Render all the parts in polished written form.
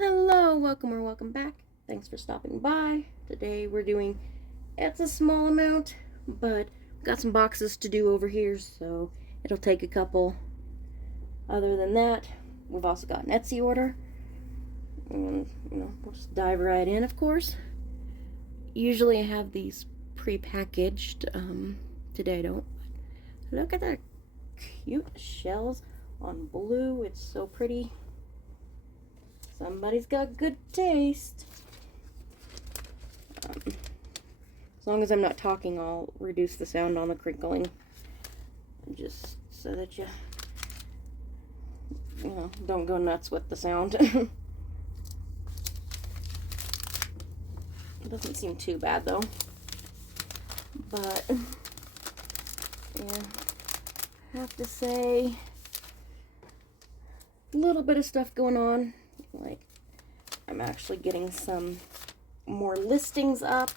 Hello, welcome or welcome back. Thanks for stopping by. Today we're doing, it's a small amount, but we've got some boxes to do over here, so it'll take a couple. Other than that, we've also got an Etsy order. And, we'll just dive right in, of course. Usually I have these pre-packaged. Today I don't. Look at the cute shells on blue. It's so pretty. Somebody's got good taste. As long as I'm not talking, I'll reduce the sound on the crinkling. Just so that you don't go nuts with the sound. It doesn't seem too bad though. But, yeah, I have to say, a little bit of stuff going on. Like, I'm actually getting some more listings up.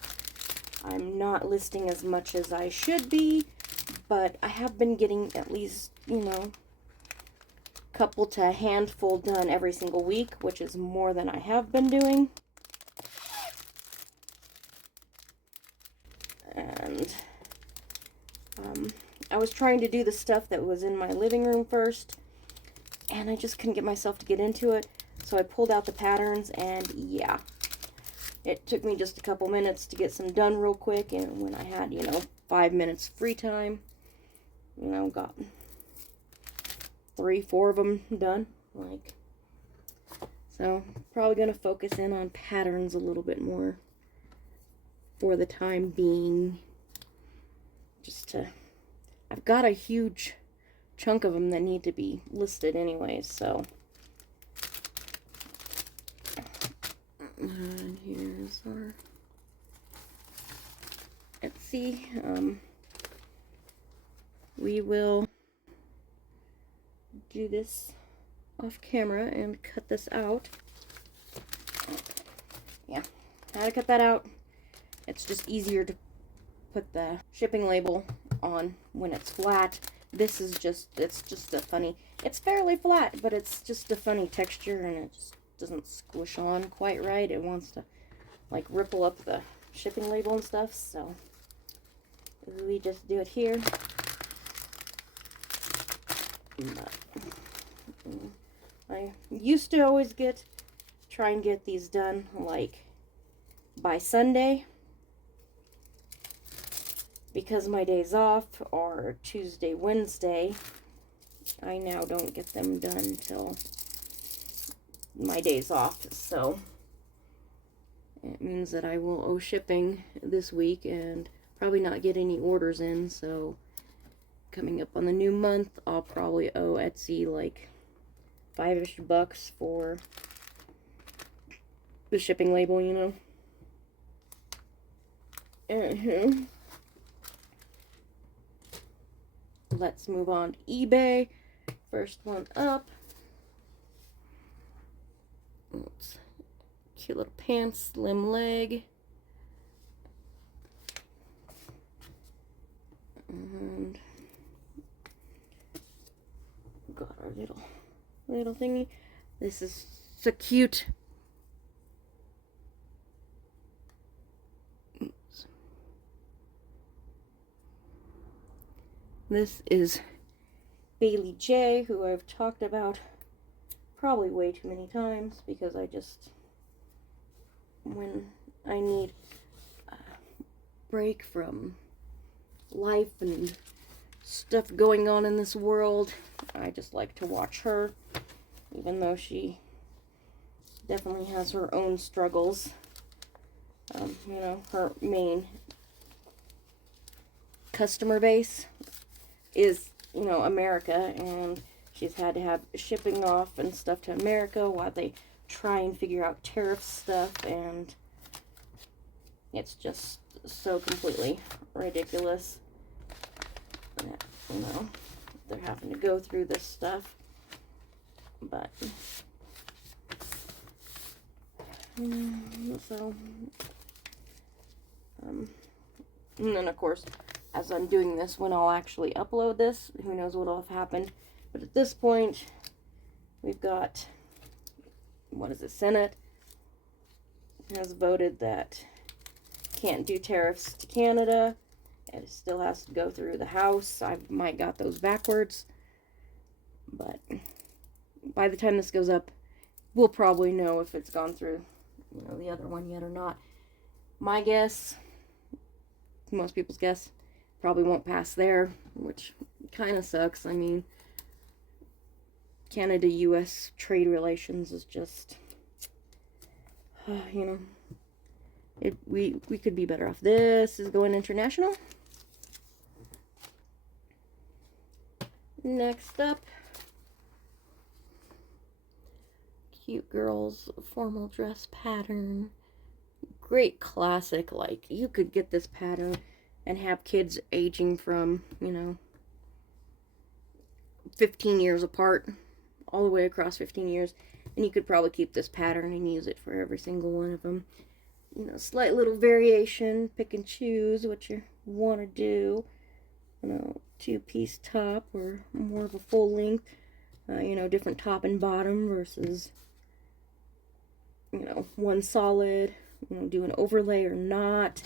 I'm not listing as much as I should be, but I have been getting at least, couple to a handful done every single week, which is more than I have been doing. And I was trying to do the stuff that was in my living room first, and I just couldn't get myself to get into it. So I pulled out the patterns, and yeah, it took me just a couple minutes to get some done real quick. And when I had, 5 minutes free time, got 3-4 of them done. So probably gonna focus in on patterns a little bit more for the time being. I've got a huge chunk of them that need to be listed anyways, so. And here's our Etsy. We will do this off camera and cut this out. Yeah, how to cut that out. It's just easier to put the shipping label on when it's flat. This is it's just a funny, it's fairly flat, but it's just a funny texture, and it just doesn't squish on quite right. It wants to like ripple up the shipping label and stuff, so we just do it here. But I used to always try and get these done like by Sunday, because my days off are Tuesday, Wednesday. I now don't get them done until my days off, so it means that I will owe shipping this week and probably not get any orders in. So coming up on the new month, I'll probably owe Etsy like $5-ish for the shipping label, Let's move on to eBay. First one up. Oops. Cute little pants, slim leg. And got our little thingy. This is so cute. Oops. This is Bailey J, who I've talked about probably way too many times, because when I need a break from life and stuff going on in this world, I just like to watch her, even though she definitely has her own struggles. Her main customer base is, America, and she's had to have shipping off and stuff to America while they try and figure out tariff stuff, and it's just so completely ridiculous that, they're having to go through this stuff. But, so, and then of course, as I'm doing this, when I'll actually upload this, who knows what will have happened. But at this point, we've got Senate has voted that can't do tariffs to Canada. It still has to go through the House. I might got those backwards. But by the time this goes up, we'll probably know if it's gone through, the other one yet or not. My guess, most people's guess, probably won't pass there, which kind of sucks. I mean, Canada-US trade relations is just, we could be better off. This is going international. Next up, cute girls formal dress pattern. Great classic. Like, you could get this pattern and have kids aging from 15 years apart all the way across 15 years, and you could probably keep this pattern and use it for every single one of them. Slight little variation, pick and choose what you want to do. Two-piece top or more of a full length, different top and bottom versus one solid, do an overlay or not.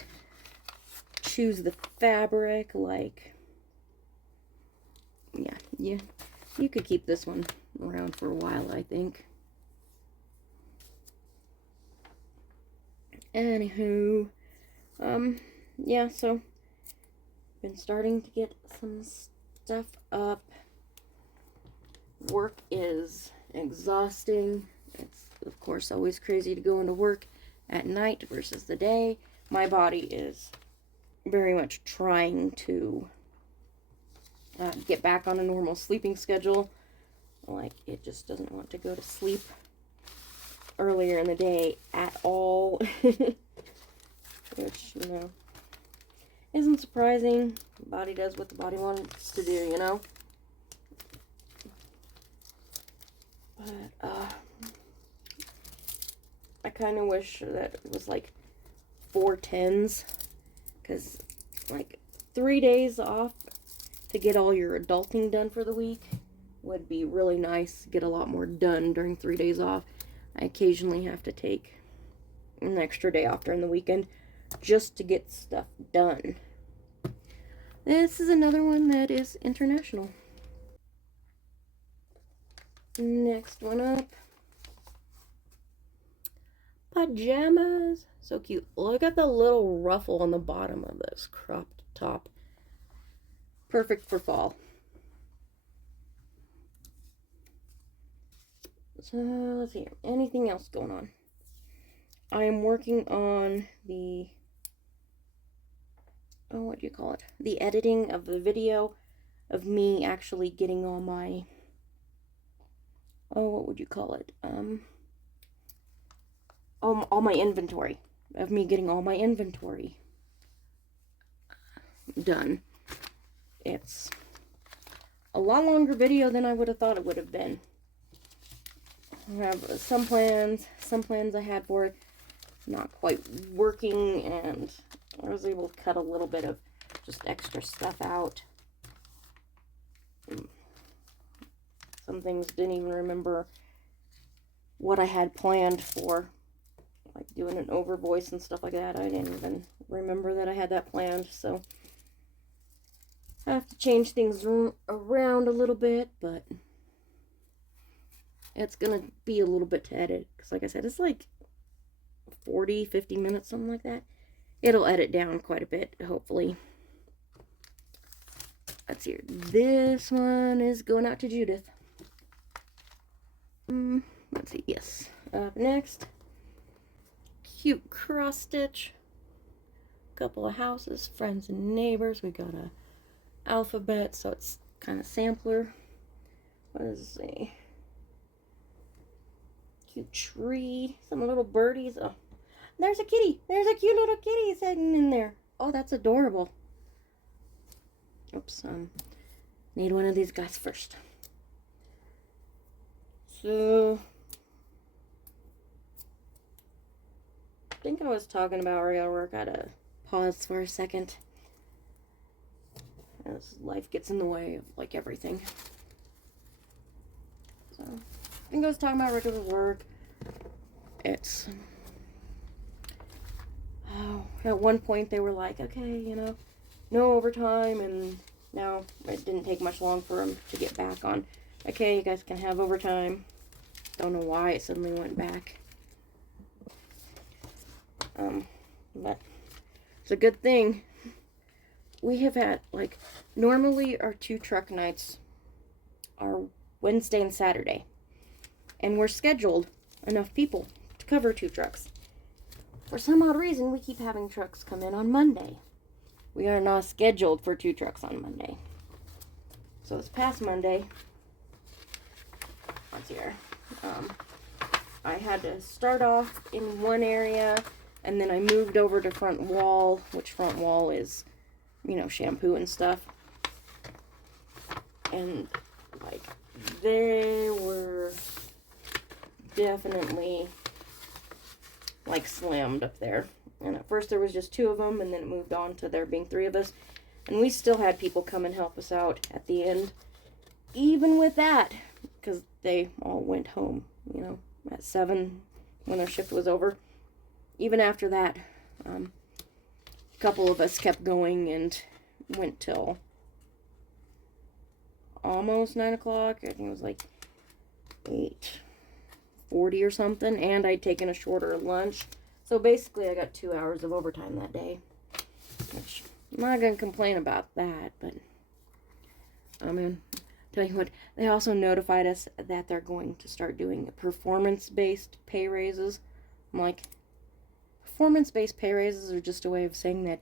Choose the fabric. Like, yeah, you could keep this one around for a while, I think. Anywho, yeah, so been starting to get some stuff up. Work is exhausting. It's, of course, always crazy to go into work at night versus the day. My body is very much trying to get back on a normal sleeping schedule. Like, it just doesn't want to go to sleep earlier in the day at all. Which, isn't surprising. The body does what the body wants to do, But, I kind of wish that it was like 4/10s. Because, like, 3 days off to get all your adulting done for the week would be really nice. Get a lot more done during 3 days off. I occasionally have to take an extra day off during the weekend just to get stuff done. This is another one that is international. Next one up. Pajamas. So cute. Look at the little ruffle on the bottom of this cropped top. Perfect for fall. So, let's see. Anything else going on? I am working on the, what do you call it? The editing of the video of me actually getting all my, what would you call it? All my inventory. Of me getting all my inventory done. It's a lot longer video than I would have thought it would have been. I have some plans I had for it not quite working, and I was able to cut a little bit of just extra stuff out. Some things didn't even remember what I had planned for, like doing an over voice and stuff like that. I didn't even remember that I had that planned, so I have to change things around a little bit, but it's gonna be a little bit to edit, because like I said, it's like 40-50 minutes, something like that. It'll edit down quite a bit, hopefully. Let's see. This one is going out to Judith. Let's see. Yes. Up next, cute cross stitch. Couple of houses, friends and neighbors. We got a alphabet, so it's kind of sampler. What is a cute tree? Some little birdies. Oh, there's a kitty. There's a cute little kitty sitting in there. Oh, that's adorable. Oops, need one of these guys first. So, I think I was talking about real work. I gotta pause for a second, as life gets in the way of, like, everything. So, I think I was talking about regular work. it's, oh, at one point they were like, okay, you know, no overtime, and now it didn't take much long for them to get back on, okay, you guys can have overtime. Don't know why it suddenly went back. But it's a good thing. We have had, like, normally our 2 truck nights are Wednesday and Saturday. And we're scheduled enough people to cover 2 trucks. For some odd reason, we keep having trucks come in on Monday. We are not scheduled for 2 trucks on Monday. So this past Monday, let's see here, I had to start off in one area, and then I moved over to front wall, which front wall is, you know, shampoo and stuff. And, like, they were definitely, like, slammed up there. And at first there was just 2 of them, and then it moved on to there being 3 of us. And we still had people come and help us out at the end. Even with that, because they all went home, you know, at 7 when their shift was over. Even after that, a couple of us kept going and went till almost 9 o'clock. I think it was like 8:40 or something. And I'd taken a shorter lunch. So basically I got 2 hours of overtime that day. Which, I'm not going to complain about that. But, I mean, tell you what, they also notified us that they're going to start doing performance-based pay raises. I'm like, performance-based pay raises are just a way of saying that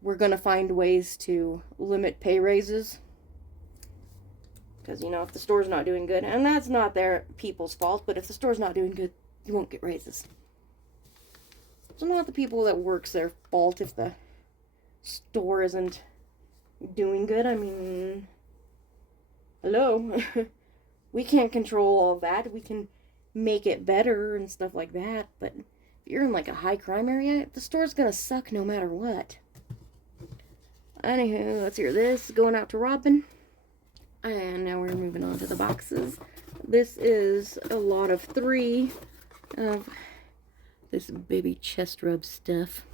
we're going to find ways to limit pay raises. Because, you know, if the store's not doing good, and that's not their people's fault, but if the store's not doing good, you won't get raises. It's not the people that work's their fault if the store isn't doing good. I mean, hello? We can't control all of that. We can make it better and stuff like that, but if you're in, like, a high crime area, the store's gonna suck no matter what. Anywho, let's hear this. Going out to Robin. And now we're moving on to the boxes. This is a lot of 3 of this baby chest rub stuff.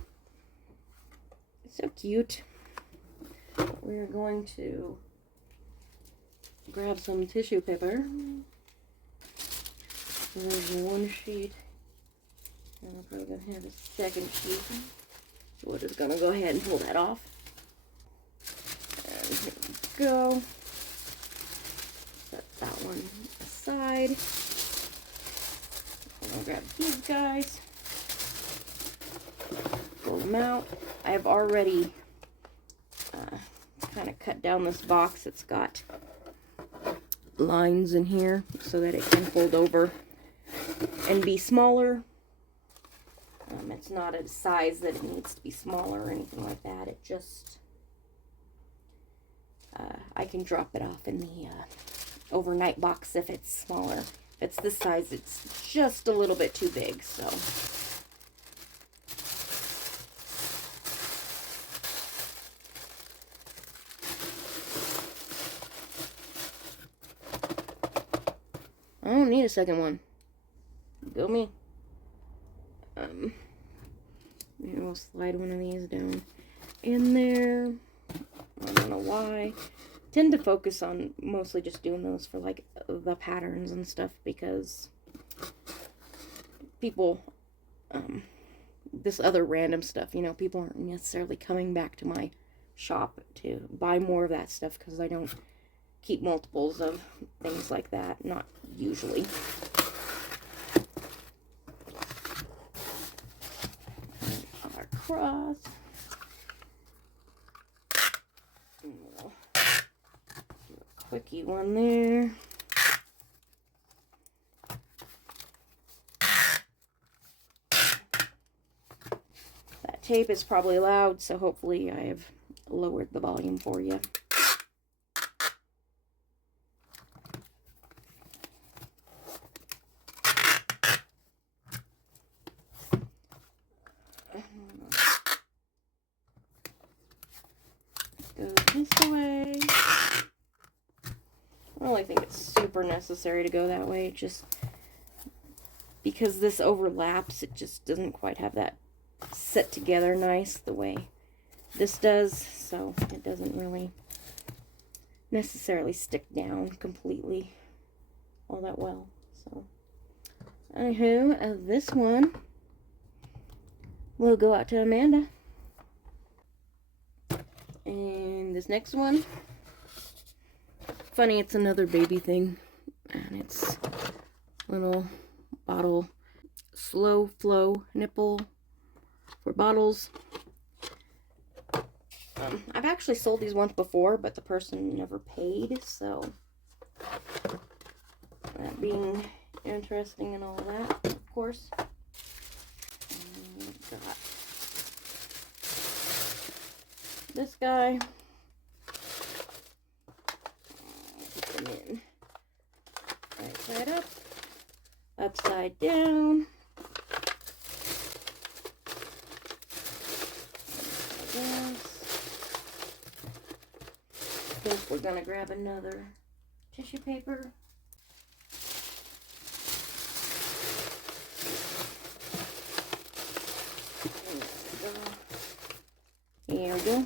It's so cute. We're going to grab some tissue paper. There's 1 sheet. And I'm probably going to have a 2nd sheet. So we're just going to go ahead and pull that off. And here we go. Set that one aside. I'm going to grab these guys. Pull them out. I have already kind of cut down this box. It's got lines in here so that it can fold over and be smaller. It's not a size that it needs to be smaller or anything like that. It just, I can drop it off in the overnight box if it's smaller. If it's this size, it's just a little bit too big, so. I don't need a 2nd one. Go me. Maybe we'll slide one of these down in there. I don't know why. I tend to focus on mostly just doing those for, like, the patterns and stuff, because people, this other random stuff, you know, people aren't necessarily coming back to my shop to buy more of that stuff, because I don't keep multiples of things like that, not usually. Our cross. We'll do a quickie one there. That tape is probably loud, so hopefully I have lowered the volume for you. Go this way. I don't really think it's super necessary to go that way, just because because this overlaps, it just doesn't quite have that set together nice the way this does, so it doesn't really necessarily stick down completely all that well. So anywho, this one will go out to Amanda. And this next one, funny, it's another baby thing, and it's little bottle slow flow nipple for bottles. I've actually sold these once before, but the person never paid, so that being interesting and all that, of course. Got this guy. Put them in right side up, upside down. I think we're gonna grab another tissue paper. There we go.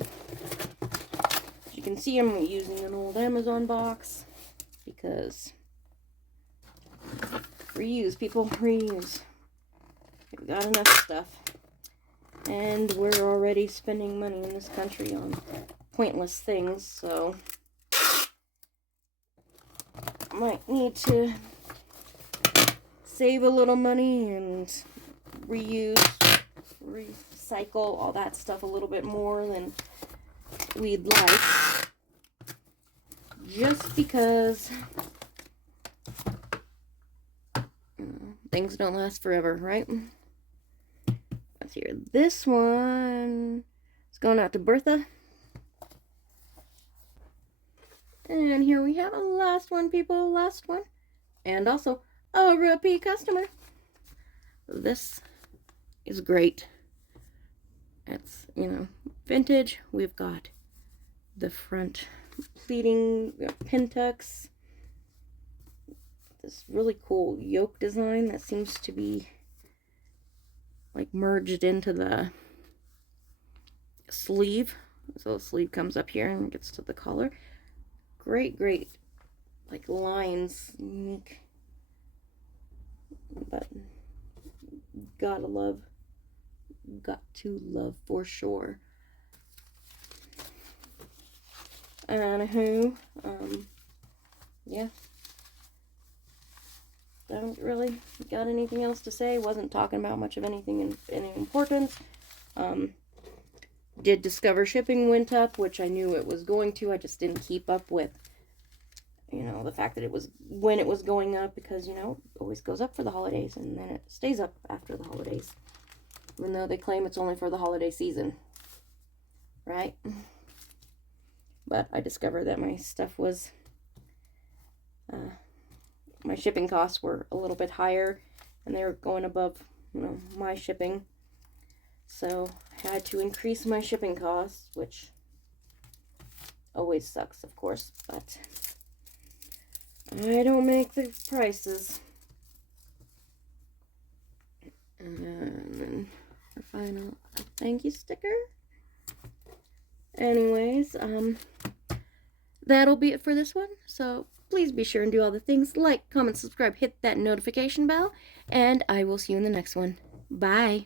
As you can see, I'm using an old Amazon box because reuse, people, reuse. We've got enough stuff. And we're already spending money in this country on pointless things, so might need to save a little money and reuse, recycle all that stuff a little bit more than we'd like, just because things don't last forever, right? Let's hear this one. It's going out to Bertha. And here we have a last one, people, last one. And also a repeat customer. This is great. It's, you know, vintage. We've got the front pleating, pin tucks. This really cool yoke design that seems to be like merged into the sleeve. So the sleeve comes up here and gets to the collar. Great, like lines, unique, but got to love for sure. Anywho, yeah, don't really got anything else to say. Wasn't talking about much of anything in any importance. Did discover shipping went up, which I knew it was going to. I just didn't keep up with, you know, the fact that it was when it was going up, because, you know, it always goes up for the holidays and then it stays up after the holidays, even though they claim it's only for the holiday season, right? But I discovered that my stuff was, my shipping costs were a little bit higher and they were going above, you know, my shipping. So I had to increase my shipping costs, which always sucks, of course, but I don't make the prices. And then our final thank you sticker. Anyways, that'll be it for this one. So please be sure and do all the things, like, comment, subscribe, hit that notification bell, and I will see you in the next one. Bye.